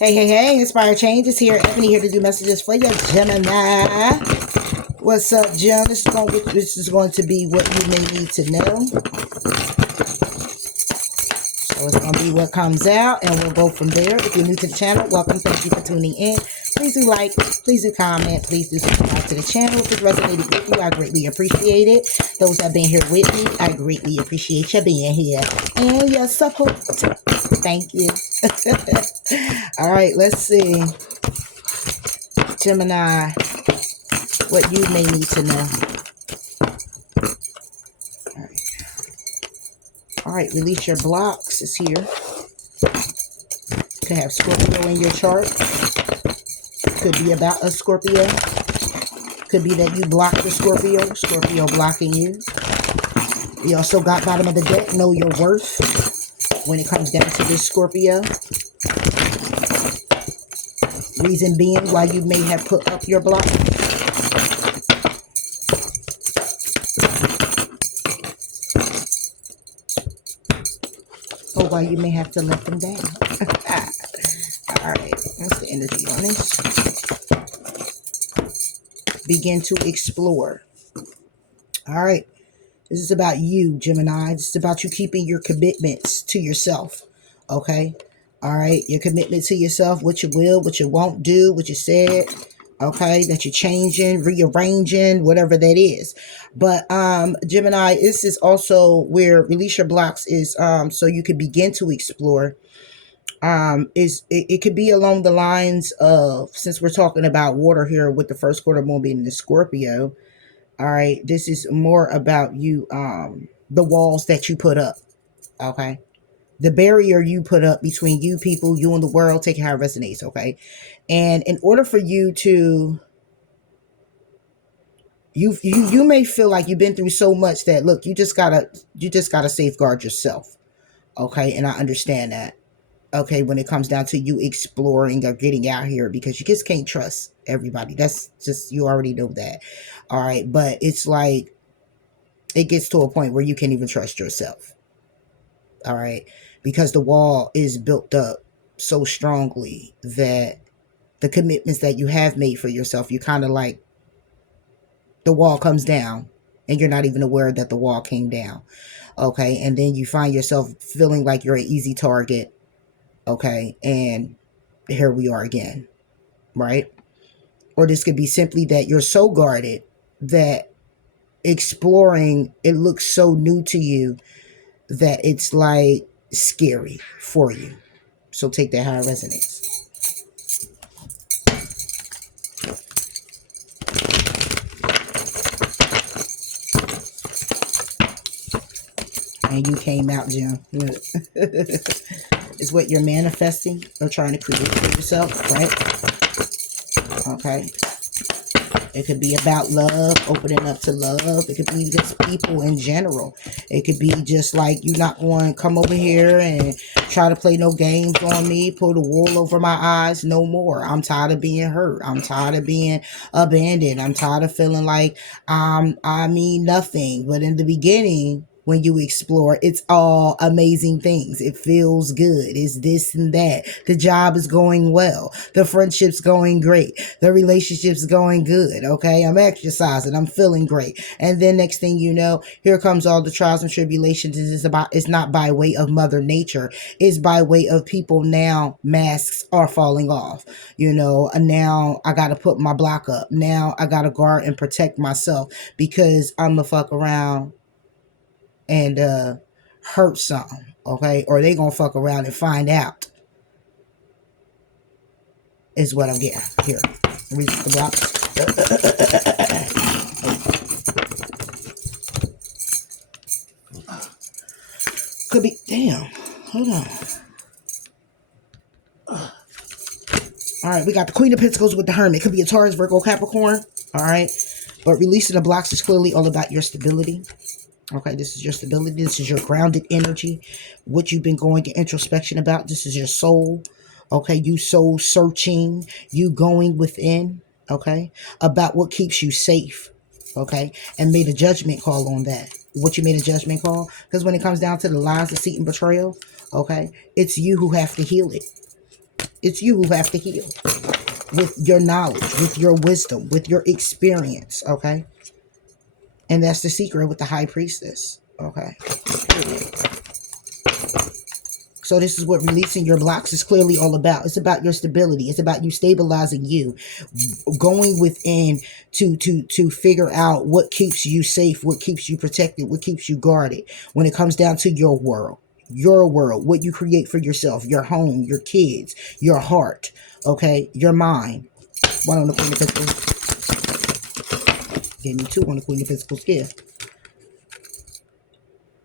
Hey, hey, hey, Inspire Change is here. Ebony here to do messages for your Gemini. What's up, Gem? This is going to be what you may need to know. So it's going to be what comes out, and we'll go from there. If you're new to the channel, welcome. Thank you for tuning in. Please do like, please do comment, please do subscribe to the channel. If it resonated with you, I greatly appreciate it. Those that have been here with me, I greatly appreciate you being here. And your support. Thank you. All right, let's see. Gemini, what you may need to know. All right, release your blocks is here. Could have Scorpio in your chart. Could be about a Scorpio. Could be that you block the Scorpio. Scorpio blocking you. We also got bottom of the deck, know your worth. When it comes down to this Scorpio. Reason being why you may have put up your block. Or why you may have to let them down. Alright, that's the energy on this. Begin to explore. Alright, this is about you, Gemini. This is about you keeping your commitments to yourself. Okay? Alright, your commitment to yourself, what you will, what you won't do, what you said. Okay, that you're changing, rearranging, whatever that is. But Gemini, this is also where release your blocks is so you can begin to explore. It could be along the lines of, since we're talking about water here with the first quarter moon being in the Scorpio. All right, this is more about you, the walls that you put up. Okay, the barrier you put up between you people, you and the world, take how it resonates. Okay, and in order for you to, you may feel like you've been through so much that, look, you just gotta safeguard yourself. Okay, and I understand that. Okay, when it comes down to you exploring or getting out here, because you just can't trust everybody. That's just, you already know that. All right, but it's like it gets to a point where you can't even trust yourself. All right, because the wall is built up so strongly that the commitments that you have made for yourself, you kind of like, the wall comes down and you're not even aware that the wall came down. Okay, and then you find yourself feeling like you're an easy target. Okay, and here we are again, right? Or this could be simply that you're so guarded that exploring, it looks so new to you that it's like scary for you. So take that how it resonates. And you came out, Jim. Is what you're manifesting or trying to create for yourself, right? Okay. It could be about love, opening up to love. It could be just people in general. It could be just like, you're not going to come over here and try to play no games on me, pull the wool over my eyes, no more. I'm tired of being hurt. I'm tired of being abandoned. I'm tired of feeling like I mean nothing. But in the beginning, when you explore, it's all amazing things. It feels good. It's this and that. The job is going well. The friendship's going great. The relationship's going good. Okay, I'm exercising. I'm feeling great. And then next thing you know, here comes all the trials and tribulations. It's not by way of Mother Nature. It's by way of people now. Masks are falling off. You know, and now I got to put my block up. Now I got to guard and protect myself, because I'm going to fuck around and hurt some, okay? Or they gonna fuck around and find out, is what I'm getting here. Read the blocks. Could be, damn, hold on. All right, we got the Queen of Pentacles with the Hermit. Could be a Taurus, Virgo, Capricorn. All right, but releasing the blocks is clearly all about your stability. Okay, this is your stability. This is your grounded energy. What you've been going to introspection about. This is your soul. Okay, you soul searching. You going within. Okay, about what keeps you safe. Okay, and made a judgment call on that. What you made a judgment call? Because when it comes down to the lies, deceit, and betrayal, okay, it's you who have to heal it. It's you who have to heal with your knowledge, with your wisdom, with your experience, okay? And that's the secret with the high priestess, okay? So this is what releasing your blocks is clearly all about. It's about your stability. It's about you stabilizing you, going within to figure out what keeps you safe, what keeps you protected, what keeps you guarded when it comes down to your world. Your world, what you create for yourself, your home, your kids, your heart, okay, your mind. One on the Queen of Pentacles. Gave me two on the Queen of Pentacles gift.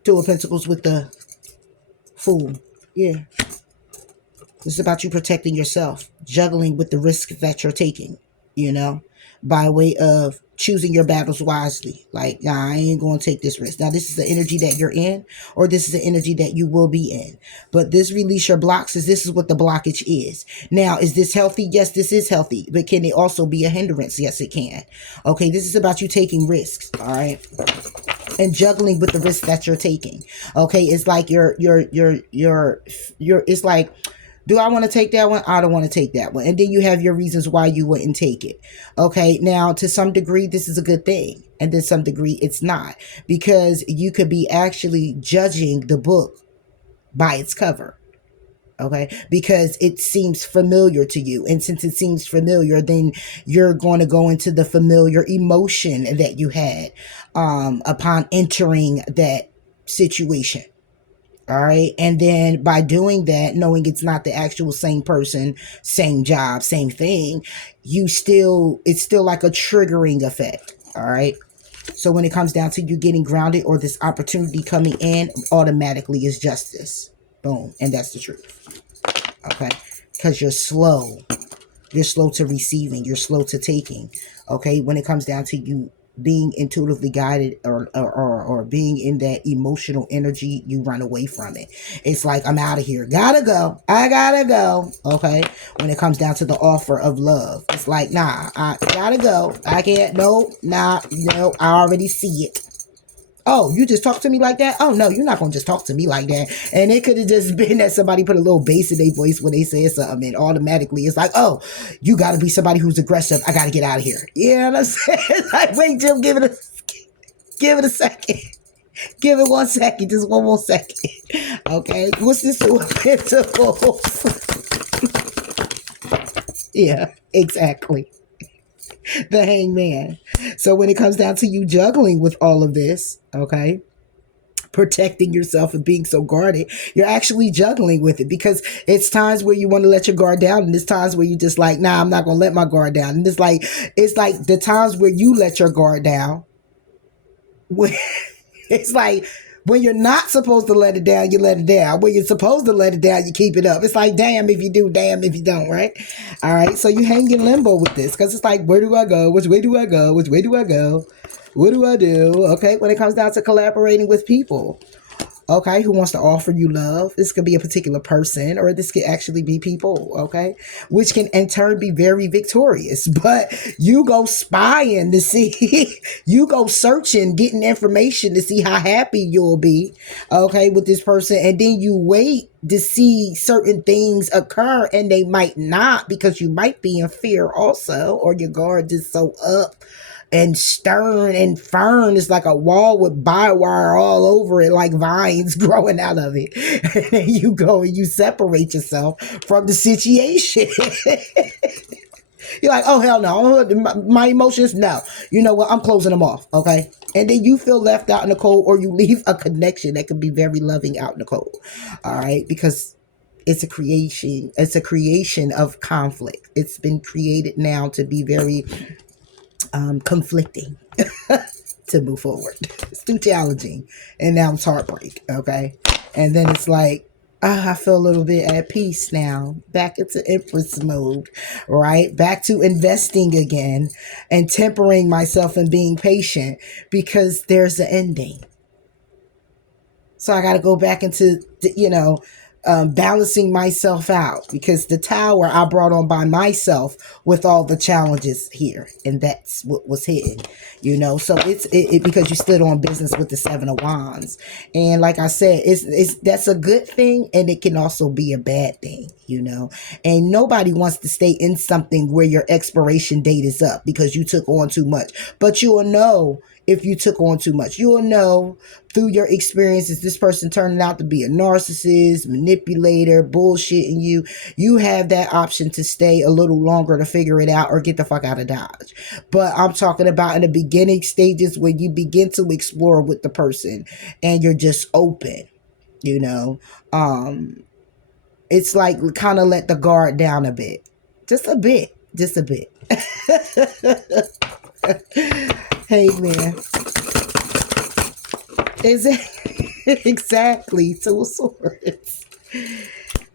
Two of Pentacles with the Fool. Yeah. It's about you protecting yourself, juggling with the risk that you're taking, you know, by way of choosing your battles wisely. Like, nah, I ain't going to take this risk. Now, this is the energy that you're in, or this is the energy that you will be in. But this release your blocks this is what the blockage is. Now, is this healthy? Yes, this is healthy. But can it also be a hindrance? Yes, it can. Okay, this is about you taking risks, all right? And juggling with the risks that you're taking. Okay, it's like it's like, do I want to take that one? I don't want to take that one. And then you have your reasons why you wouldn't take it. Okay, now to some degree, this is a good thing. And to some degree, it's not. Because you could be actually judging the book by its cover. Okay, because it seems familiar to you. And since it seems familiar, then you're going to go into the familiar emotion that you had upon entering that situation. All right. And then by doing that, knowing it's not the actual same person, same job, same thing, it's still like a triggering effect. All right. So when it comes down to you getting grounded or this opportunity coming in, automatically is justice. Boom. And that's the truth. Okay. Because you're slow. You're slow to receiving. You're slow to taking. Okay. When it comes down to you being intuitively guided or being in that emotional energy, you run away from it. It's like, I'm out of here. Gotta go. I gotta go. Okay. When it comes down to the offer of love, it's like, nah, I gotta go. I can't. No, nah, no, I already see it. Oh, you just talk to me like that? Oh, no, you're not going to just talk to me like that. And it could have just been that somebody put a little bass in their voice when they said something, and automatically it's like, oh, you got to be somebody who's aggressive. I got to get out of here. You know what I'm saying? It's like, wait, Jim, give it a second. Give it 1 second. Just one more second. Okay. What's this? Yeah, exactly. The Hangman. So when it comes down to you juggling with all of this, okay, protecting yourself and being so guarded, you're actually juggling with it, because it's times where you want to let your guard down, and there's times where you just like, nah, I'm not gonna let my guard down. And it's like the times where you let your guard down, it's like when you're not supposed to let it down, you let it down. When you're supposed to let it down, you keep it up. It's like, damn if you do, damn if you don't, right? All right, so you hang in limbo with this, because it's like, where do I go? Which way do I go? Which way do I go? What do I do? Okay, when it comes down to collaborating with people, okay, who wants to offer you love. This could be a particular person, or this could actually be people, okay, which can in turn be very victorious. But you go spying to see, you go searching, getting information to see how happy you'll be, okay, with this person. And then you wait to see certain things occur, and they might not, because you might be in fear also, or your guard is so up and stern and firm. It's like a wall with barbed wire all over it, like vines growing out of it. And then you go and you separate yourself from the situation. You're like, oh, hell no. My emotions, no. You know what? I'm closing them off, okay? And then you feel left out in the cold, or you leave a connection that could be very loving out in the cold, all right? Because it's a creation. It's a creation of conflict. It's been created now to be very conflicting to move forward. It's too challenging, and now it's heartbreak, okay? And then it's like, I feel a little bit at peace now, back into Empress mode, right? Back to investing again and tempering myself and being patient, because there's an ending. So I got to go back into, balancing myself out, because the tower I brought on by myself with all the challenges here, and that's what was hidden, you know. So it because you stood on business with the 7 of Wands, and like I said, it's that's a good thing, and it can also be a bad thing, you know. And nobody wants to stay in something where your expiration date is up because you took on too much. But you will know if you took on too much. You will know through your experiences, this person turning out to be a narcissist, manipulator, bullshitting you. You have that option to stay a little longer to figure it out or get the fuck out of Dodge. But I'm talking about in the beginning stages when you begin to explore with the person and you're just open, you know. It's like kind of let the guard down a bit. Just a bit. Just a bit. Hey, man. Is it exactly 2 of Swords?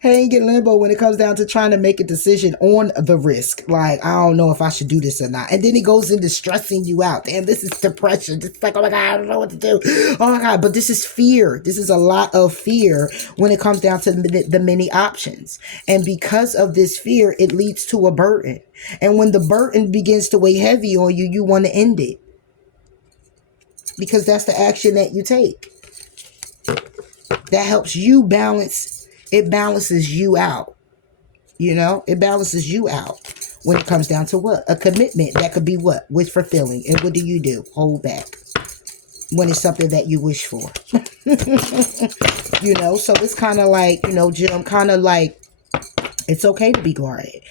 Hang in limbo when it comes down to trying to make a decision on the risk. Like, I don't know if I should do this or not. And then it goes into stressing you out. Damn, this is depression. It's like, oh my God, I don't know what to do. Oh my God. But this is fear. This is a lot of fear when it comes down to the many options. And because of this fear, it leads to a burden. And when the burden begins to weigh heavy on you, you want to end it. Because that's the action that you take. That helps you balance. It balances you out. You know, it balances you out when it comes down to what? A commitment that could be what? Wish fulfilling. And what do? Hold back. When it's something that you wish for. You know, so it's kind of like, you know, Jim, kind of like, it's okay to be guarded.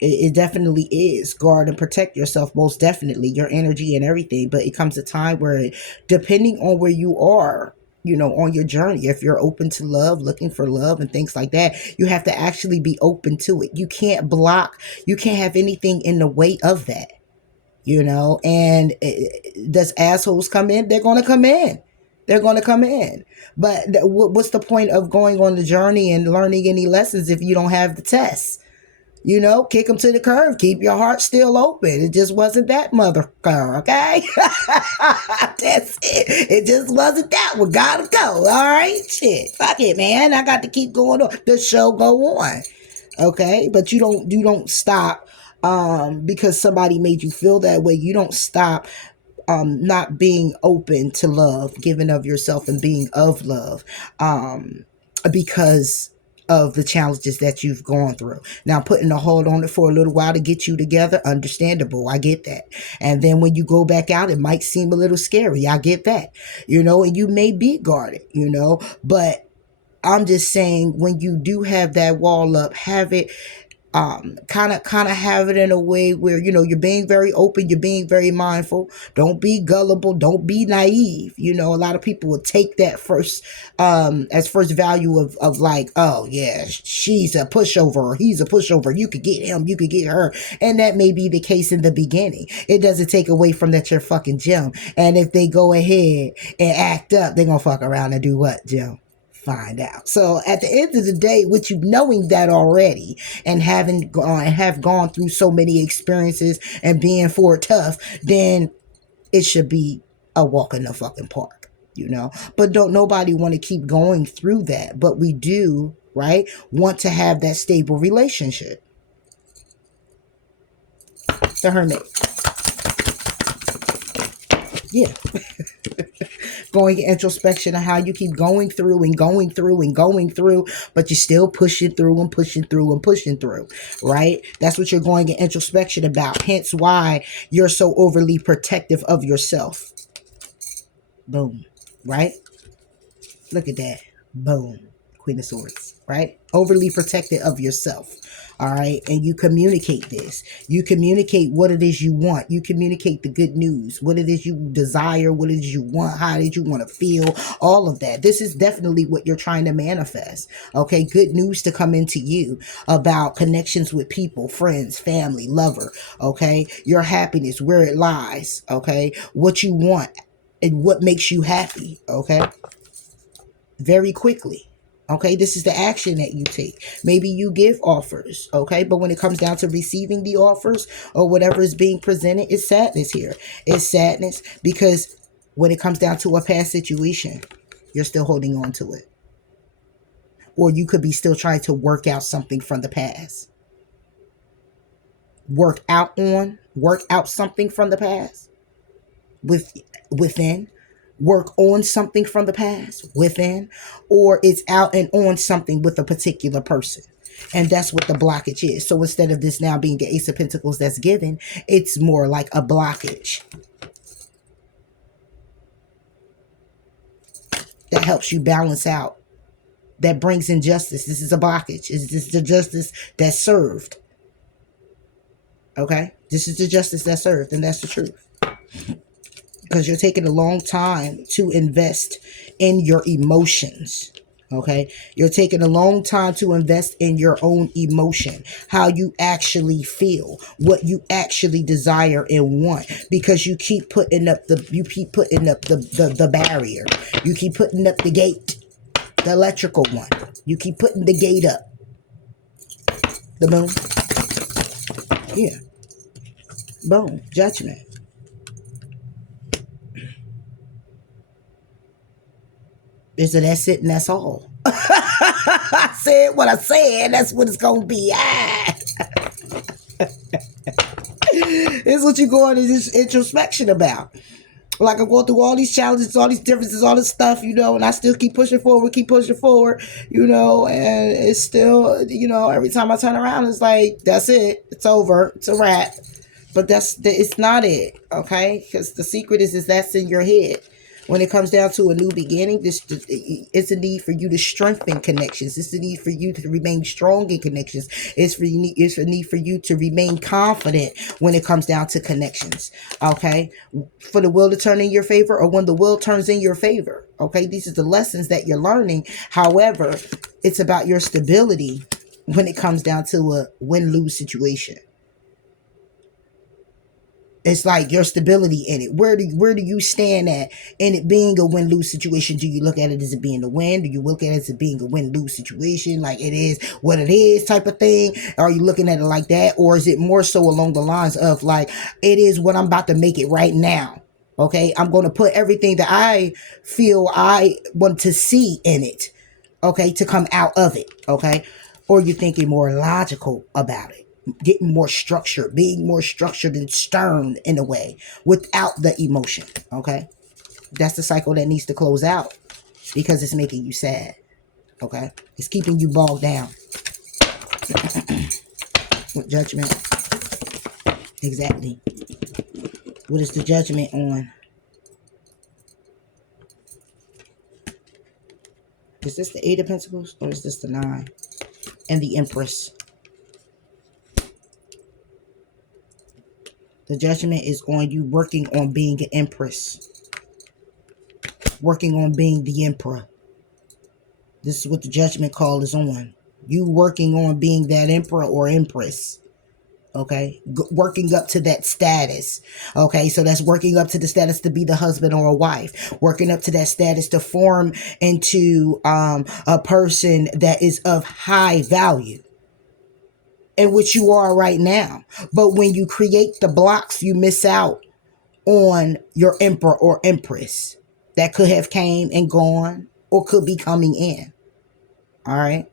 It definitely is. Guard and protect yourself, most definitely, your energy and everything. But it comes a time where, depending on where you are, you know, on your journey, if you're open to love, looking for love and things like that, you have to actually be open to it. You can't block, you can't have anything in the way of that, you know. And does assholes come in? They're going to come in. They're going to come in. But what's the point of going on the journey and learning any lessons if you don't have the tests? You know, kick them to the curb. Keep your heart still open. It just wasn't that mother girl, okay? That's it. It just wasn't that one. Gotta go. All right? Shit. Fuck it, man. I got to keep going on. The show go on. Okay? But you don't stop because somebody made you feel that way. You don't stop not being open to love, giving of yourself and being of love. Because of the challenges that you've gone through. Now, putting a hold on it for a little while to get you together, understandable. I get that. And then when you go back out, it might seem a little scary. I get that. You know, and you may be guarded, you know, but I'm just saying, when you do have that wall up, have it kind of have it in a way where, you know, you're being very open, you're being very mindful. Don't be gullible, don't be naive. You know, a lot of people will take that first as first value of like, oh yeah, she's a pushover or he's a pushover, you could get him, you could get her. And that may be the case in the beginning. It doesn't take away from that you're fucking Jim. And if they go ahead and act up, they're gonna fuck around and do what, Jim? Find out. So at the end of the day, with you knowing that already and have gone through so many experiences and being for tough, then it should be a walk in the fucking park, you know. But don't nobody want to keep going through that. But we do, right, want to have that stable relationship. The Hermit. Yeah. Going introspection of how you keep going through and going through and going through, but you're still pushing through and pushing through and pushing through, right? That's what you're going in introspection about. Hence why you're so overly protective of yourself. Boom. Right? Look at that. Boom. Queen of Swords, right? Overly protective of yourself. All right. And you communicate this. You communicate what it is you want. You communicate the good news, what it is you desire, what it is you want, how did you want to feel, all of that. This is definitely what you're trying to manifest. Okay. Good news to come into you about connections with people, friends, family, lover. Okay. Your happiness, where it lies. Okay. What you want and what makes you happy. Okay. Very quickly. Okay, this is the action that you take. Maybe you give offers, okay? But when it comes down to receiving the offers or whatever is being presented, it's sadness here. It's sadness because when it comes down to a past situation, you're still holding on to it. or you could be still trying to work out something from the past. Work out something from the past within. Work on something from the past within, or it's out and on something with a particular person. And that's what the blockage is. So instead of this now being an Ace of Pentacles that's given, it's more like a blockage that helps you balance out, that brings in justice. This is a blockage. Is this the justice that's served? Okay, this is the justice that's served, and that's the truth. Because you're taking a long time to invest in your emotions. Okay, you're taking a long time to invest in your own emotion, how you actually feel, what you actually desire and want, because you keep putting up the barrier, you keep putting up the gate, the electrical one, you keep putting the gate up. The moon, yeah, boom, judgment. Is it that's it and that's all? I said what I said. That's what it's gonna be. It's what you go into this introspection about. Like I go through all these challenges, all these differences, all this stuff, and I still keep pushing forward, and it's still, every time I turn around, it's like, that's it. It's over. It's a wrap. But it's not it, okay? Because the secret is that's in your head. When it comes down to a new beginning, it's a need for you to strengthen connections. It's a need for you to remain strong in connections. It's a need for you to remain confident when it comes down to connections. Okay, for the will to turn in your favor, or when the will turns in your favor. Okay, these are the lessons that you're learning. However, it's about your stability when it comes down to a win-lose situation. It's like your stability in it. Where do you stand at in it being a win-lose situation? Do you look at it as it being a win? Do you look at it as it being a win-lose situation? Like it is what it is type of thing? Are you looking at it like that? Or is it more so along the lines of like, it is what I'm about to make it right now? Okay, I'm going to put everything that I feel I want to see in it, okay, to come out of it, okay? Or you're thinking more logical about it. Getting more structured, being more structured and stern in a way without the emotion. Okay, that's the cycle that needs to close out because it's making you sad. Okay, it's keeping you bogged down with judgment. Exactly. What is the judgment on? Is this the Eight of Pentacles or is this the Nine and the Empress? The judgment is on you working on being an empress. Working on being the emperor. This is what the judgment call is on. You working on being that emperor or empress. Okay? Working up to that status. Okay? So that's working up to the status to be the husband or a wife. Working up to that status to form into a person that is of high value. And which you are right now. But when you create the blocks, you miss out on your emperor or empress that could have came and gone or could be coming in. All right.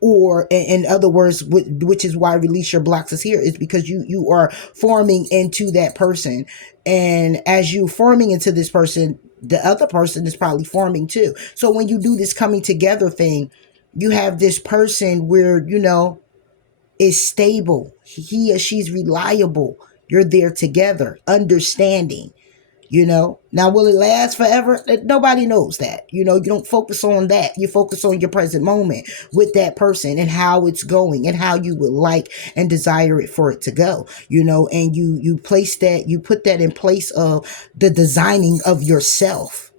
Or in other words, which is why release your blocks is here, is because you are forming into that person. And as you forming into this person, the other person is probably forming too. So when you do this coming together thing, you have this person where, is stable. He or she's reliable. You're there together, understanding, Now, will it last forever? Nobody knows that. You don't focus on that. You focus on your present moment with that person and how it's going and how you would like and desire it for it to go, and you place that, you put that in place of the designing of yourself.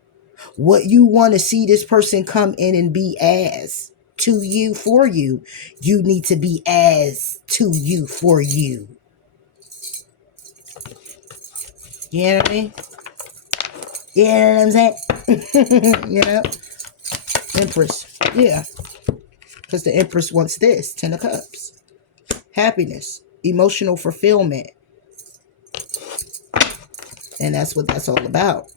What you want to see this person come in and be as to you, for you, you need to be as to you, for you. You know what I mean? You know what I'm saying? Empress. Yeah. Because the Empress wants this. 10 of Cups. Happiness. Emotional fulfillment. And that's what that's all about.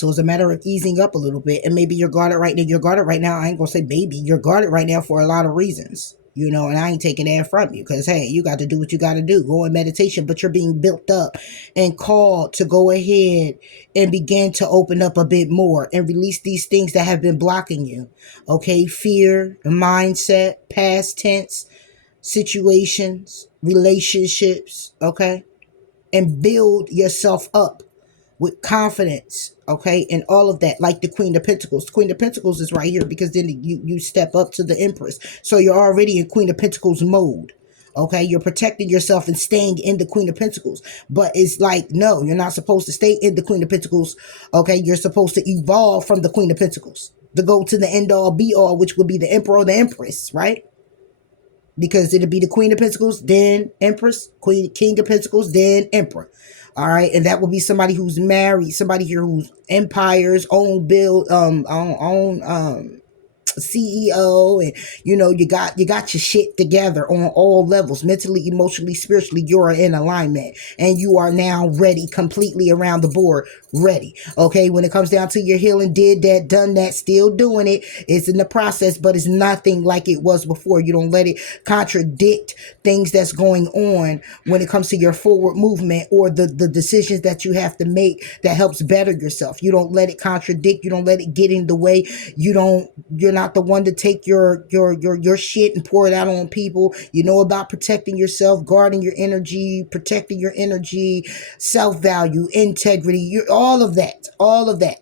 So it's a matter of easing up a little bit, and maybe you're guarded right now. You're guarded right now. I ain't gonna say baby. You're guarded right now for a lot of reasons, you know, and I ain't taking that from you because, hey, you got to do what you got to do. Go in meditation, but you're being built up and called to go ahead and begin to open up a bit more and release these things that have been blocking you. Okay, fear, mindset, past tense, situations, relationships, okay, and build yourself up with confidence, okay, and all of that, like the Queen of Pentacles. Queen of Pentacles is right here because then you step up to the Empress. So you're already in Queen of Pentacles mode, okay? You're protecting yourself and staying in the Queen of Pentacles. But it's like, no, you're not supposed to stay in the Queen of Pentacles, okay? You're supposed to evolve from the Queen of Pentacles to go to the end all be all, which would be the Emperor or the Empress, right? Because it'll be the Queen of Pentacles, then Empress, King of Pentacles, then Emperor. All right, and that will be somebody who's married, somebody here who's empires, own CEO, and you know you got your shit together on all levels, mentally, emotionally, spiritually. You're in alignment and you are now ready, completely around the board, ready. Okay, when it comes down to your healing, did that, done that, still doing it. It's in the process, but it's nothing like it was before. You don't let it contradict things that's going on when it comes to your forward movement or the decisions that you have to make that helps better yourself. You don't let it contradict, you don't let it get in the way. You're not the one to take your shit and pour it out on people. You know about protecting yourself, guarding your energy, protecting your energy, self-value, integrity, all of that.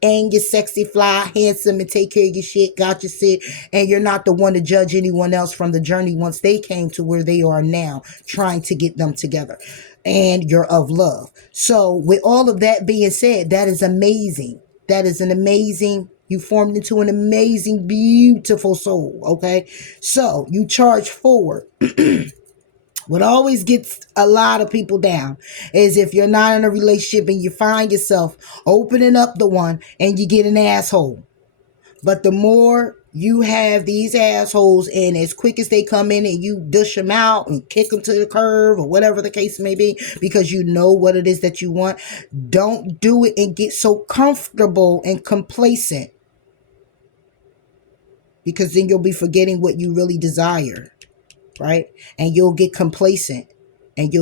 And you're sexy, fly, handsome, and take care of your shit, got your shit, and you're not the one to judge anyone else from the journey once they came to where they are now, trying to get them together. And you're of love. So with all of that being said, that is amazing. That is an amazing, you formed into an amazing, beautiful soul, okay? So you charge forward. What always gets a lot of people down is if you're not in a relationship and you find yourself opening up the one and you get an asshole. But the more you have these assholes, and as quick as they come in and you dish them out and kick them to the curb or whatever the case may be, because you know what it is that you want, don't do it and get so comfortable and complacent, because then you'll be forgetting what you really desire, right? And you'll get complacent, and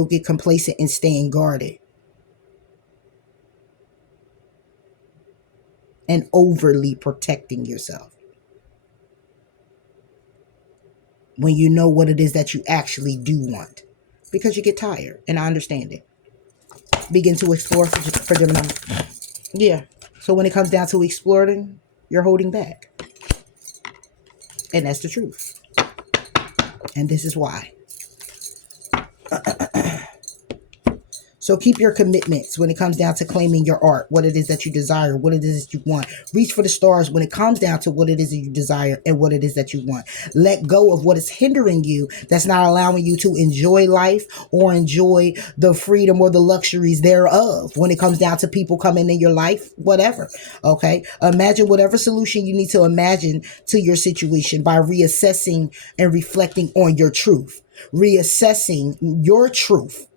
staying guarded and overly protecting yourself when you know what it is that you actually do want, because you get tired. And I understand it. Begin to explore for Gemini. Yeah. So when it comes down to exploring, you're holding back. And that's the truth. And this is why. So keep your commitments when it comes down to claiming your art, what it is that you desire, what it is that you want. Reach for the stars when it comes down to what it is that you desire and what it is that you want. Let go of what is hindering you, that's not allowing you to enjoy life or enjoy the freedom or the luxuries thereof when it comes down to people coming in your life, whatever. Okay. Imagine whatever solution you need to imagine to your situation by reassessing and reflecting on your truth. Reassessing your truth.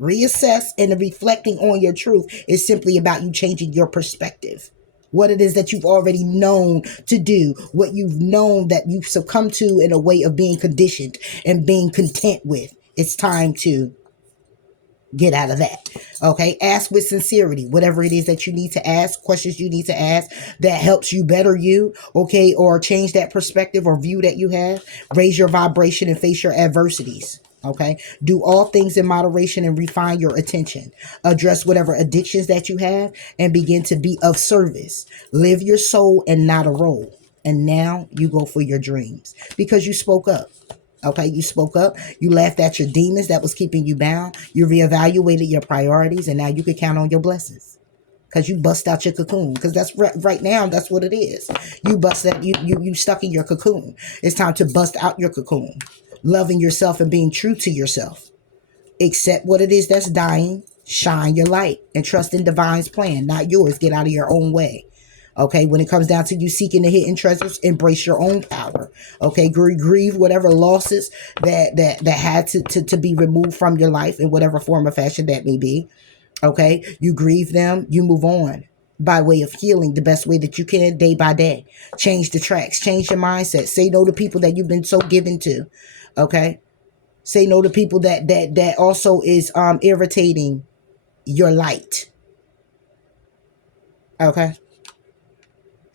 Reassess and reflecting on your truth is simply about you changing your perspective. What it is that you've already known to do, what you've known that you've succumbed to in a way of being conditioned and being content with. It's time to get out of that. Okay. Ask with sincerity, whatever it is that you need to ask, questions you need to ask that helps you better you. Okay. Or change that perspective or view that you have. Raise your vibration and face your adversities. Okay. Do all things in moderation and refine your attention. Address whatever addictions that you have and begin to be of service. Live your soul and not a role. And now you go for your dreams because you spoke up. Okay, you spoke up. You laughed at your demons that was keeping you bound. You reevaluated your priorities, and now you can count on your blessings because you bust out your cocoon. Because that's right now, that's what it is. You bust that. You stuck in your cocoon. It's time to bust out your cocoon, loving yourself and being true to yourself. Accept what it is that's dying. Shine your light and trust in divine's plan, not yours. Get out of your own way. Okay, when it comes down to you seeking the hidden treasures, embrace your own power. Okay, grieve whatever losses that had to be removed from your life in whatever form or fashion that may be. Okay, you grieve them, you move on. by way of healing the best way that you can, day by day. Change the tracks, change your mindset. Say no to people that you've been so given to. Okay? Say no to people that also is irritating your light. Okay?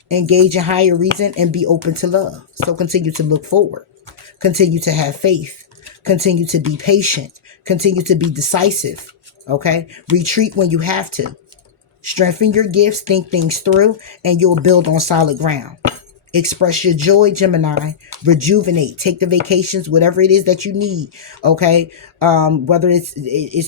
Engage in higher reason and be open to love. So continue to look forward. Continue to have faith. Continue to be patient. Continue to be decisive. Okay? Retreat when you have to. Strengthen your gifts, think things through, and you'll build on solid ground. Express your joy, Gemini. Rejuvenate. Take the vacations, whatever it is that you need. Okay? Whether it's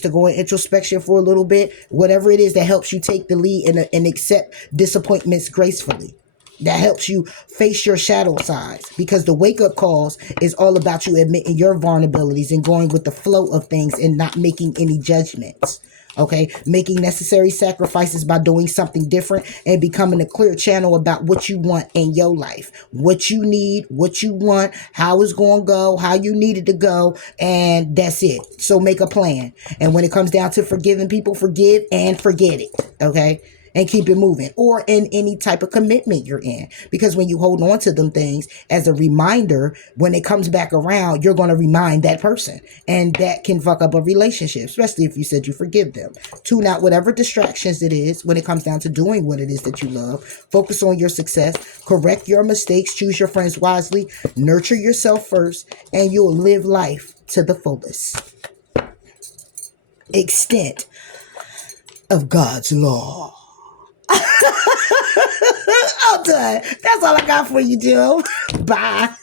to go in introspection for a little bit, whatever it is that helps you take the lead and accept disappointments gracefully. That helps you face your shadow sides, because the wake-up calls is all about you admitting your vulnerabilities and going with the flow of things and not making any judgments. Okay, making necessary sacrifices by doing something different and becoming a clear channel about what you want in your life, what you need, what you want, how it's going to go, how you need it to go, and that's it. So make a plan. And when it comes down to forgiving people, forgive and forget it. Okay, and keep it moving, or in any type of commitment you're in. Because when you hold on to them things as a reminder, when it comes back around, you're going to remind that person. And that can fuck up a relationship, especially if you said you forgive them. Tune out whatever distractions it is when it comes down to doing what it is that you love. Focus on your success. Correct your mistakes. Choose your friends wisely. Nurture yourself first, and you'll live life to the fullest extent of God's law. I'm done. That's all I got for you, Jill. Bye.